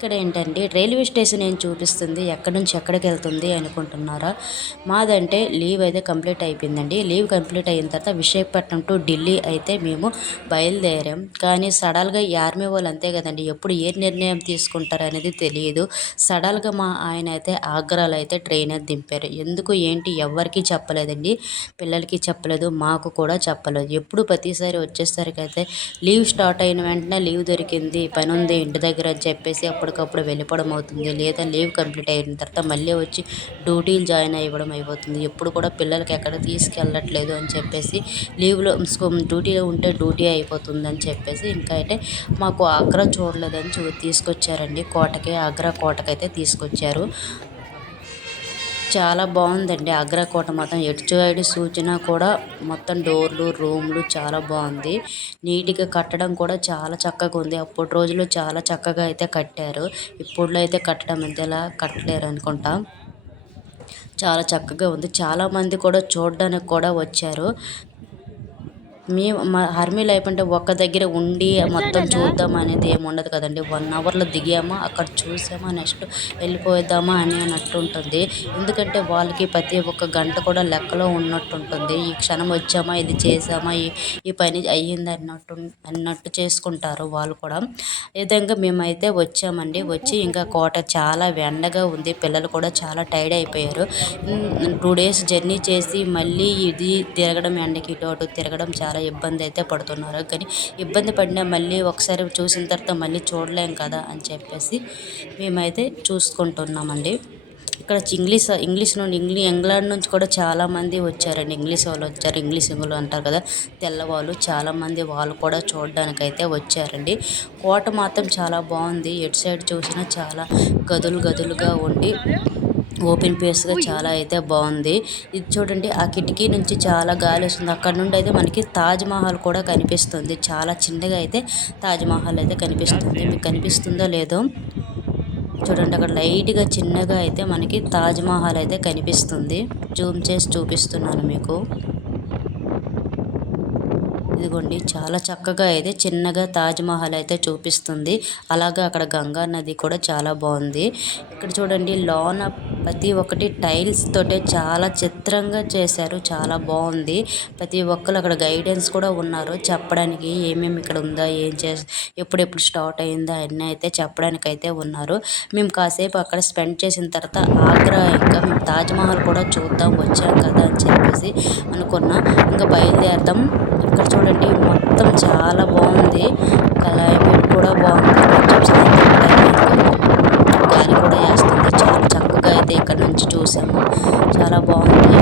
ఇక్కడ ఏంటంటే railway station ఏం చూపిస్తుంది? ఎక్కడి నుంచి ఎక్కడికి వెళ్తుంది అనుకుంటున్నారా? మాదంటే లీవ్ అయితే కంప్లీట్ అయిపోయిందండి. లీవ్ కంప్లీట్ అయిన తర్వాత విశాఖపట్నం టు ఢిల్లీ అయితే మేము బయలుదేరాం. కానీ సడల్గా ఈ ఆర్మీ వాళ్ళు అంతే కదండి ఎప్పుడు ఏ నిర్ణయం తీసుకుంటారు అనేది తెలియదు. సడల్గా మా ఆయన అయితే ఆగ్రాలో అయితే ట్రైన్ అయితే దింపారు. ఎందుకు ఏంటి ఎవరికి చెప్పలేదండి. పిల్లలకి చెప్పలేదు మాకు కూడా చెప్పలేదు. ఎప్పుడు ప్రతిసారి వచ్చేసరికి అయితే లీవ్ స్టార్ట్ అయిన వెంటనే లీవ్ దొరికింది పని ఉంది ఇంటి దగ్గర అని చెప్పేసి అప్పుడు అప్పటికప్పుడు వెళ్ళిపోవడం అవుతుంది. లేదా లీవ్ కంప్లీట్ అయిన తర్వాత మళ్ళీ వచ్చి డ్యూటీలు జాయిన్ అవ్వడం అయిపోతుంది. ఎప్పుడు కూడా పిల్లలకి ఎక్కడ తీసుకెళ్ళట్లేదు అని చెప్పేసి లీవ్లో డ్యూటీలో ఉంటే డ్యూటీ అయిపోతుంది అని చెప్పేసి ఇంకా అయితే మాకు ఆగ్రా చూడలేదని చూ తీసుకొచ్చారండి. కోటకి ఆగ్రా కోటకైతే తీసుకొచ్చారు. చాలా బాగుందండి. ఆగ్రా కోట మొత్తం ఎటు సైడ్ సూచన కూడా మొత్తం డోర్లు రూమ్లు చాలా బాగుంది. నీట్గా కట్టడం కూడా చాలా చక్కగా ఉంది. అప్పటి రోజుల్లో చాలా చక్కగా అయితే కట్టారు. ఇప్పుడులో అయితే కట్టడం ఇంతలా కట్టలేరు అనుకుంటా. చాలా చక్కగా ఉంది. చాలామంది కూడా చూడడానికి కూడా వచ్చారు. మేము మా ఆర్మీ లైఫ్ అంటే ఒక్క దగ్గర ఉండి మొత్తం చూద్దాం అనేది ఏమి ఉండదు కదండి. వన్ అవర్లో దిగామా అక్కడ చూసామా నెక్స్ట్ వెళ్ళిపోదామా అని అన్నట్టు ఉంటుంది. ఎందుకంటే వాళ్ళకి ప్రతి ఒక్క గంట కూడా లెక్కలో ఉన్నట్టు ఉంటుంది ఈ క్షణం వచ్చామా ఇది చేసామా ఈ ఈ పని అయ్యింది అన్నట్టు అన్నట్టు చేసుకుంటారు వాళ్ళు కూడా. ఈ విధంగా మేమైతే వచ్చామండి వచ్చి ఇంకా కోట చాలా ఎండగా ఉంది. పిల్లలు కూడా చాలా టైర్డ్ అయిపోయారు. టూ డేస్ జర్నీ చేసి మళ్ళీ ఇది తిరగడం ఎండకి ఇటు అటు తిరగడం చాలా చాలా ఇబ్బంది అయితే పడుతున్నారు. కానీ ఇబ్బంది పడినా మళ్ళీ ఒకసారి చూసిన తర్వాత మళ్ళీ చూడలేం కదా అని చెప్పేసి మేమైతే చూసుకుంటున్నామండి. ఇక్కడ ఇంగ్లీష్ ఇంగ్లీష్ నుండి ఇంగ్లీ ఇంగ్లాండ్ నుంచి కూడా చాలామంది వచ్చారండి. ఇంగ్లీష్ వాళ్ళు వచ్చారు ఇంగ్లీష్ ఇంగ్లు అంటారు కదా. తెల్లవాళ్ళు చాలామంది వాళ్ళు కూడా చూడడానికి అయితే వచ్చారండి. కోట మాత్రం చాలా బాగుంది. ఎటు సైడ్ చూసినా చాలా గదులు గదులుగా ఉండి ఓపెన్ ప్లేస్గా చాలా అయితే బాగుంది ఇది చూడండి ఆ కిటికీ నుంచి చాలా గాలి వస్తుంది. అక్కడ నుండి అయితే మనకి తాజ్ మహల్ కూడా కనిపిస్తుంది. చాలా చిన్నగా అయితే తాజ్ మహల్ అయితే కనిపిస్తుంది. మీకు కనిపిస్తుందో లేదో చూడండి అక్కడ లైట్గా చిన్నగా అయితే మనకి తాజ్ మహల్ అయితే కనిపిస్తుంది. జూమ్ చేసి చూపిస్తున్నాను మీకు. ఇదిగోండి చాలా చక్కగా అయితే చిన్నగా తాజ్మహల్ అయితే చూపిస్తుంది. అలాగే అక్కడ గంగా నది కూడా చాలా బాగుంది. ఇక్కడ చూడండి లోన ప్రతి ఒక్కటి టైల్స్ తోటే చాలా చిత్రంగా చేశారు చాలా బాగుంది. ప్రతి ఒక్కరు అక్కడ గైడెన్స్ కూడా ఉన్నారు. చెప్పడానికి ఏమేమి ఇక్కడ ఉందా ఏం చే ఎప్పుడెప్పుడు స్టార్ట్ అయిందా అన్నీ అయితే చెప్పడానికి అయితే ఉన్నారు. మేము కాసేపు అక్కడ స్పెండ్ చేసిన తర్వాత ఆగ్రా ఇంకా మేము తాజ్మహల్ కూడా చూద్దాం వచ్చాం కదా అని చెప్పేసి అనుకున్నా. ఇంకా బయలుదేరదాం ఇక్కడ చూడండి మొత్తం చాలా బాగుంది. క్లైమేట్ కూడా బాగుంది. కొంచెం గాలి కూడా వేస్తుంది. చాలా చక్కగా అయితే ఇక్కడ నుంచి చూసాము. చాలా బాగుంది.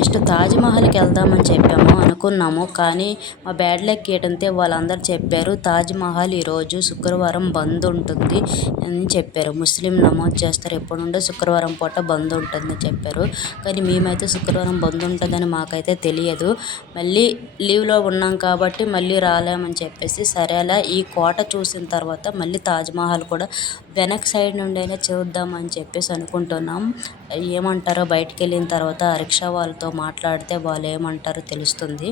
నెక్స్ట్ తాజ్మహల్కి వెళ్దామని చెప్పాము అనుకున్నాము. కానీ మా బ్యాడ్ లక్ ఏంటంటే వాళ్ళందరూ చెప్పారు తాజ్మహల్ ఈరోజు శుక్రవారం బంద్ ఉంటుంది అని చెప్పారు. ముస్లిం నమోదు చేస్తారు ఎప్పుడు నుండో శుక్రవారం పూట బంద్ ఉంటుందని చెప్పారు. కానీ మేమైతే శుక్రవారం బంద్ ఉంటుందని మాకైతే తెలియదు. మళ్ళీ లీవ్లో ఉన్నాం కాబట్టి మళ్ళీ రాలేమని చెప్పేసి సరేలా ఈ కోట చూసిన తర్వాత మళ్ళీ తాజ్మహల్ కూడా వెనక్ సైడ్ నుండి అయినా చూద్దామని చెప్పేసి అనుకుంటున్నాం. ఏమంటారో బయటికి వెళ్ళిన తర్వాత రిక్షా వాళ్ళతో మాట్లాడితే వాళ్ళు ఏమంటారో తెలుస్తుంది.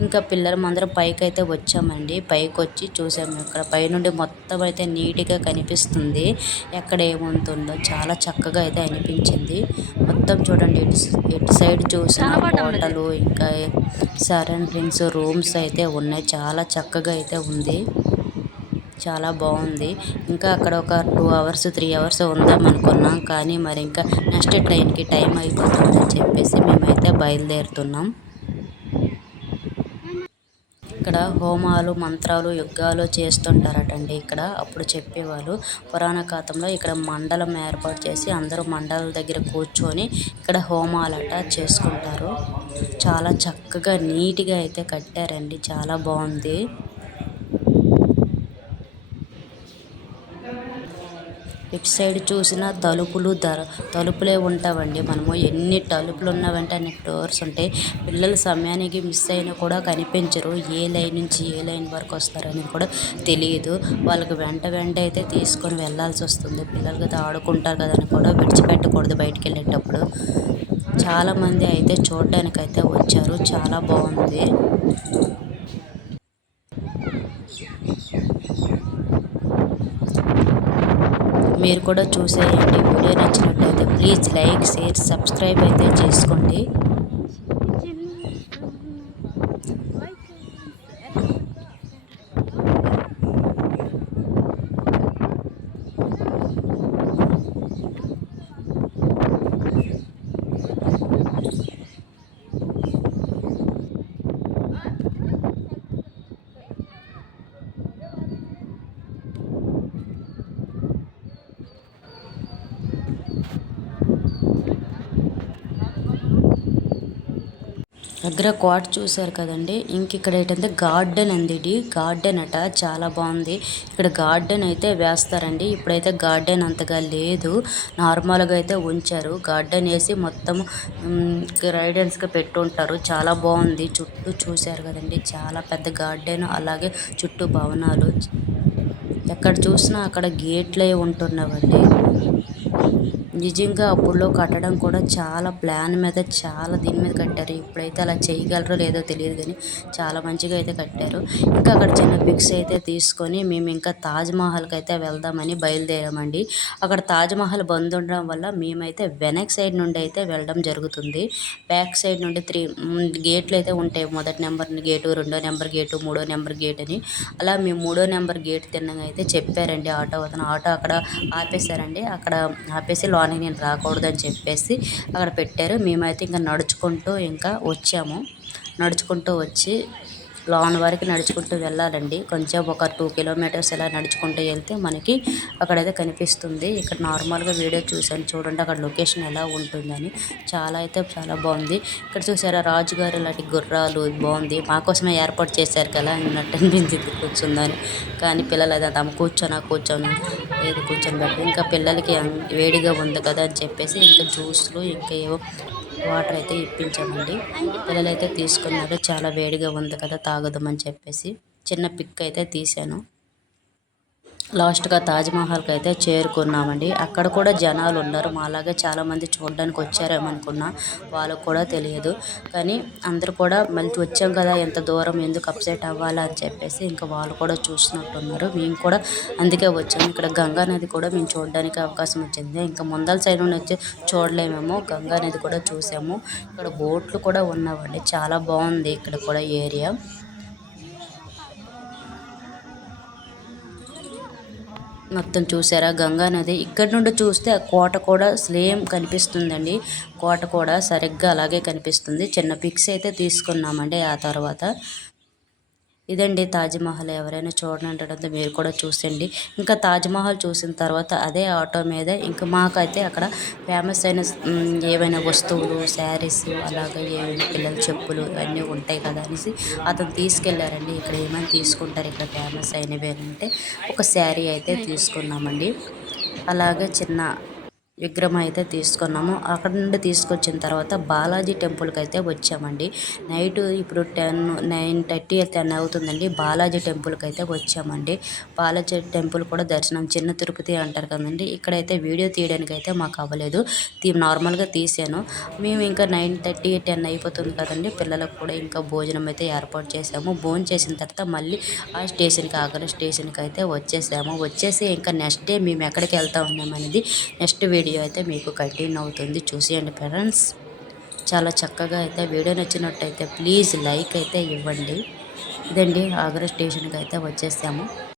ఇంకా పిల్లలు అందరం పైకి అయితే వచ్చామండి. పైకి వచ్చి చూసాము ఇక్కడ. పైనుండి మొత్తం అయితే నీట్గా కనిపిస్తుంది. ఎక్కడ ఏముంటుందో చాలా చక్కగా అయితే అనిపించింది. మొత్తం చూడండి ఎటు ఎటు సైడ్ చూసిన హోటలు ఇంకా సరౌండింగ్స్ రూమ్స్ అయితే ఉన్నాయి. చాలా చక్కగా అయితే ఉంది. చాలా బాగుంది. ఇంకా అక్కడ ఒక టూ అవర్స్ త్రీ అవర్స్ ఉందాం అనుకున్నాం. కానీ మరి ఇంకా నెక్స్ట్ ట్రైన్కి టైం అయిపోతుందని చెప్పేసి మేమైతే బయలుదేరుతున్నాం. ఇక్కడ హోమాలు మంత్రాలు యుద్ధాలు చేస్తుంటారటండి ఇక్కడ. అప్పుడు చెప్పేవాళ్ళు పురాణ కాతంలో ఇక్కడ మండలం ఏర్పాటు చేసి అందరూ మండల దగ్గర కూర్చొని ఇక్కడ హోమాలట చేసుకుంటారు. చాలా చక్కగా నీట్గా అయితే కట్టారండి. చాలా బాగుంది. ఇటు సైడ్ చూసినా తలుపులు ధర తలుపులే ఉంటావండి. మనము ఎన్ని తలుపులు ఉన్నావంటే అన్ని డోర్స్ ఉంటాయి పిల్లలు సమయానికి మిస్ అయినా కూడా కనిపించరు. ఏ లైన్ నుంచి ఏ లైన్ వరకు వస్తారని కూడా తెలియదు వాళ్ళకి వెంట వెంట అయితే తీసుకొని వెళ్ళాల్సి వస్తుంది. పిల్లలు కదా ఆడుకుంటారు కదా అని కూడా విడిచిపెట్టకూడదు బయటికి వెళ్ళేటప్పుడు. చాలామంది అయితే చూడడానికైతే అయితే వచ్చారు. చాలా బాగుంది. మీరు కూడా చూసేయండి. వీడియో నచ్చినట్లయితే ప్లీజ్ లైక్ షేర్ సబ్స్క్రైబ్ అయితే చేసుకోండి. దగ్గర కోట చూసారు కదండి. ఇంక ఇక్కడ ఏంటంటే గార్డెన్ అంది ఇది. గార్డెన్ అట చాలా బాగుంది. ఇక్కడ గార్డెన్ అయితే వేస్తారండి. ఇప్పుడైతే గార్డెన్ అంతగా లేదు. నార్మల్గా అయితే ఉంచారు. గార్డెన్ వేసి మొత్తం రైడర్స్గా పెట్టుంటారు. చాలా బాగుంది. చుట్టూ చూసారు కదండి. చాలా పెద్ద గార్డెన్. అలాగే చుట్టూ భవనాలు. ఎక్కడ చూసినా అక్కడ గేట్లే ఉంటున్నావండి. నిజంగా అప్పుడులో కట్టడం కూడా చాలా ప్లాన్ మీద చాలా దీని మీద కట్టారు. ఇప్పుడైతే అలా చేయగలరో లేదో తెలియదు కానీ చాలా మంచిగా అయితే కట్టారు. ఇంకా అక్కడ చిన్న పిక్స్ అయితే తీసుకొని మేము ఇంకా తాజ్మహల్కి అయితే వెళ్దామని బయలుదేరామండి. అక్కడ తాజ్మహల్ బంద్ ఉండడం వల్ల మేమైతే వెనక్ సైడ్ నుండి అయితే వెళ్ళడం జరుగుతుంది. బ్యాక్ సైడ్ నుండి త్రీ గేట్లు అయితే ఉంటాయి. మొదటి నెంబర్ గేటు రెండో నెంబర్ గేటు మూడో నెంబర్ గేట్ అని. అలా మేము మూడో నెంబర్ గేట్ తిన్నగా అయితే చెప్పారండి ఆటో అతను. ఆటో అక్కడ ఆపేశారండి. అక్కడ ఆపేసి కానీ నేను రాకూడదని చెప్పేసి అక్కడ పెట్టారు. మేమైతే ఇంకా నడుచుకుంటూ ఇంకా వచ్చాము. నడుచుకుంటూ వచ్చి లోన్ వరకు నడుచుకుంటూ వెళ్ళాలండి. కొంచెం ఒక టూ కిలోమీటర్స్ ఇలా నడుచుకుంటూ వెళ్తే మనకి అక్కడైతే కనిపిస్తుంది. ఇక్కడ నార్మల్గా వీడియో చూసాను చూడండి అక్కడ లొకేషన్ ఎలా ఉంటుందని. చాలా అయితే చాలా బాగుంది. ఇక్కడ చూసారా రాజుగారు ఇలాంటి గుర్రాలు బాగుంది. మాకోసమే ఏర్పాటు చేశారు కదా అన్నట్టు అనిపించింది కూర్చుందని. కానీ పిల్లలు అయితే తమ కూర్చొని కూర్చొని ఏది కూర్చొని ఇంకా పిల్లలకి వేడిగా ఉంది కదా అని చెప్పేసి ఇంకా జ్యూస్లు ఇంకా ఏవో వాటర్ అయితే ఇప్పించామండి. పిల్లలైతే తీసుకున్నారు. చాలా వేడిగా ఉంది కదా తాగుదామని చెప్పేసి చిన్న పిక్ అయితే తీశాను. లాస్ట్గా తాజ్మహల్కి అయితే చేరుకున్నామండి. అక్కడ కూడా జనాలు ఉన్నారు. మాలాగే చాలామంది చూడడానికి వచ్చారేమనుకున్నా వాళ్ళకు కూడా తెలియదు. కానీ అందరు కూడా మళ్ళీ వచ్చాం కదా ఎంత దూరం ఎందుకు అప్సెట్ అవ్వాలా అని చెప్పేసి ఇంకా వాళ్ళు కూడా చూసినట్టున్నారు. మేము కూడా అందుకే వచ్చాము ఇక్కడ గంగా నది కూడా మేము చూడడానికి అవకాశం వచ్చింది. ఇంకా ముందల సైడ్ నుండి వచ్చి చూడలేమేమో. గంగా నది కూడా చూసాము. ఇక్కడ బోట్లు కూడా ఉన్నామండి చాలా బాగుంది ఇక్కడ కూడా ఏరియా. మొత్తం చూసారా? గంగా నది. ఇక్కడ నుండి చూస్తే ఆ కోట కూడా సేమ్ కనిపిస్తుందండి. కోట కూడా సరిగ్గా అలాగే కనిపిస్తుంది. చిన్న పిక్స్ అయితే తీసుకున్నామండి ఆ తర్వాత. ఇదండి తాజ్మహల్ ఎవరైనా చూడనంటే మీరు కూడా చూసండి ఇంకా తాజ్మహల్ చూసిన తర్వాత అదే ఆటో మీద ఇంకా మాకైతే అక్కడ ఫేమస్ అయిన ఏవైనా వస్తువులు శారీస్ అలాగే ఏమైనా పిల్లల చెప్పులు ఇవన్నీ ఉంటాయి కదా అనేసి అతను తీసుకెళ్ళారండి ఇక్కడ ఏమైనా తీసుకుంటారు? ఇక్కడ ఫేమస్ అయినవి అంటే ఒక శారీ అయితే తీసుకున్నామండి. అలాగే చిన్న విగ్రహం అయితే తీసుకున్నాము. అక్కడ నుండి తీసుకొచ్చిన తర్వాత బాలాజీ టెంపుల్కి అయితే వచ్చామండి. నైట్ ఇప్పుడు టెన్ నైన్ థర్టీ టెన్ అవుతుందండి. బాలాజీ టెంపుల్కి అయితే వచ్చామండి. బాలాజీ టెంపుల్ కూడా దర్శనం చిన్న తిరుపతి అంటారు కదండి. ఇక్కడైతే వీడియో తీయడానికి అయితే మాకు అవ్వలేదు. నార్మల్గా తీసాను. మేము ఇంకా నైన్ థర్టీ టెన్ అయిపోతుంది కదండి. పిల్లలకు కూడా ఇంకా భోజనం అయితే ఏర్పాటు చేసాము. భోజనం చేసిన తర్వాత మళ్ళీ ఆ స్టేషన్కి ఆగ్రా స్టేషన్కి అయితే వచ్చేసాము. వచ్చేసి ఇంకా నెక్స్ట్ డే మేము ఎక్కడికి వెళ్తా ఉన్నాం అనేది నెక్స్ట్ వీడియో వీడియో అయితే మీకు కంటిన్యూ అవుతుంది. చూసేయండి పేరెంట్స్ చాలా చక్కగా అయితే వీడియో నచ్చినట్టయితే ప్లీజ్ లైక్ అయితే ఇవ్వండి. ఇదండి ఆగ్రా స్టేషన్కి అయితే వచ్చేసాము.